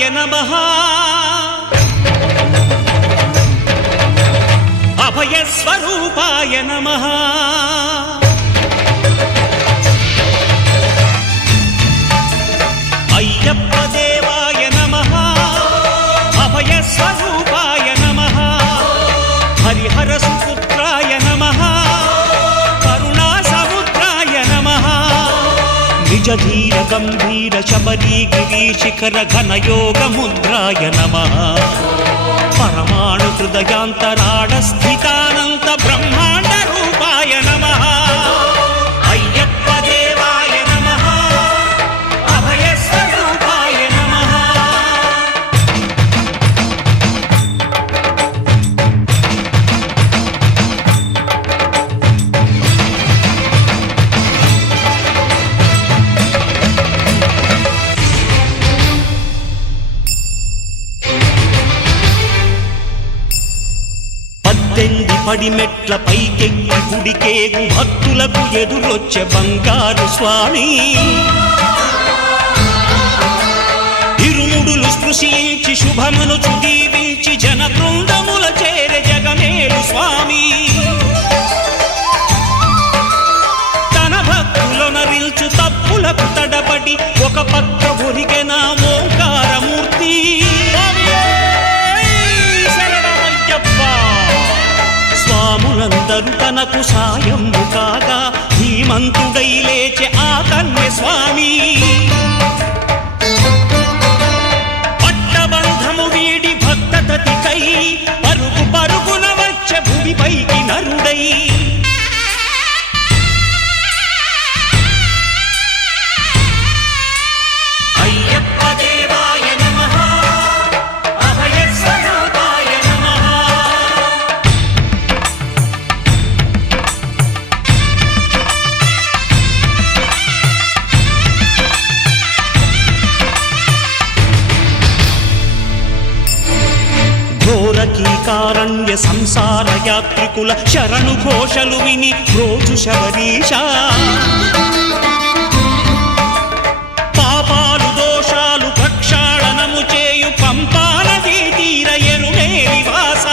అభయస్వరూపాయ నమః అభయస్వరూపాయ నమః అయ్యప్ప దేవాయ నమః అభయస్వరూపాయ నమః హరిహర సుపుత్రాయ నమః కరుణాసముద్రాయ నమః నిజధీర గంభీర శబరీ గిరీశిఖర ఘనయోగ ముద్రాయ నమః పరమాణు హృదయాంతరాళ స్థితానంత బ్రహ్మాండ రూపాయ నమః అయ్యప్ప దేవాయ నమః అభయస్వరూపాయ నమః పద్దెంది పడిమెట్ల పైకెక్కి గుడికేగు భక్తులకు ఎదురొచ్చే బంగారు స్వామి ఇరుముడులు స్పృశించి శుభమును చుదీవించి జన బృందముల చేరే జగమేలు స్వామి తన భక్తులొనరిల్చు తప్పులకు తడబడి ఒక పక్క ఒరిగెన ఓంకారమూర్తి స్వాములందరూ తనకు సాయము కాగా ధీమంతుడై లేచే ఆ కన్య స్వామి పట్టబంధము వీడి భక్తతతికై పరుగు పరుగున వచ్చే భూమిపైకి నరుడై అయ్యప్ప దేవాయ నమః అభయస్వరూపాయ నమః ఘోరకీకారణ్య సంసార యాత్రికుల శరణు ఘోషలు విని రోజు శబరీష పాపాలు దోషాలు ప్రక్షాళనము చేయు పంపా నదీ తీర ఎరుమే నివాస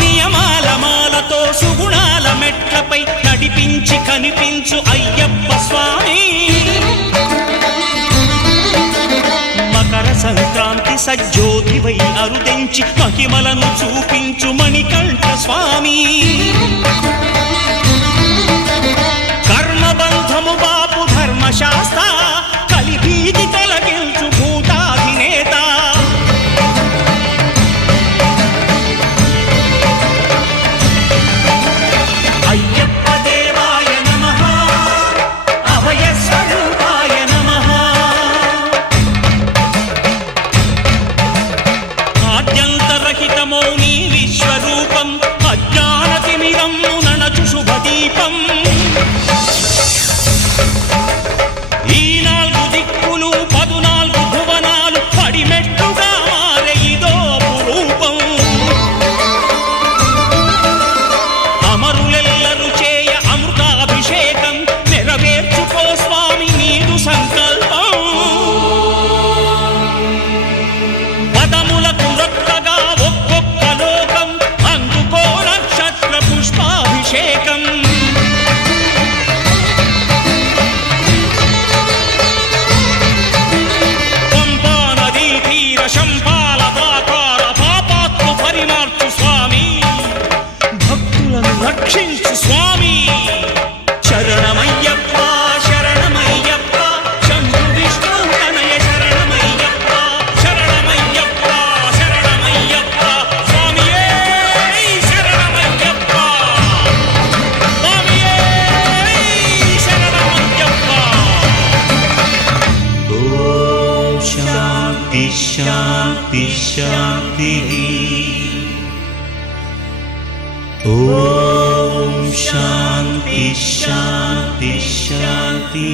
నియమాల మాలతో సుగుణాల మెట్లపై నడిపించి కనిపించు అయ్యప్ప స్వామి మకర సంక్రాంతి సజ్జోతివై అరుదెంచి మహిమలను చూపించు మణికంఠ స్వామి కర్మబంధము బాపు ధర్మశాస్త్ర కలిభీతి తొలగించు భూతాధినేత అయ్యప్ప దేవాయ నమః అభయస్వరూపాయ నమః ఆద్యంతరహితమో నీ విశ్వరూపం అజ్ఞానతిమిరం నణచు శుభదీపం ఈ 4 దిక్కులు 14 భువనాలు పడిమెట్టుగా మారే ఇదో అపురూపం అమరులెల్లరు చేయ అమృతాభిషేకం నెరవేర్చుకో స్వామి నీదు సంకల్పం పదములకు రొక్కగా ఒక్కొక్క లోకం అందుకో నక్షత్ర పుష్పాభిషేకం పంపా నదీ తీర శంపాల దాకార పాపాత్మ పరిమార్చు స్వామి భక్తులను రక్షించు స్వామి శరణమయ్యప్ప శరణమయ్యప్ప శంభు విష్ణు తనయ శరణమయ్యప్ప శరణమయ్యప్ప శరణమయ్యప్ప స్వామియే శరణమయ్యప్ప స్వామియే శరణమయ్యప్ప ఓం శాంతి శాంతి శాంతి ఓం శాంతి శాంతి శాంతి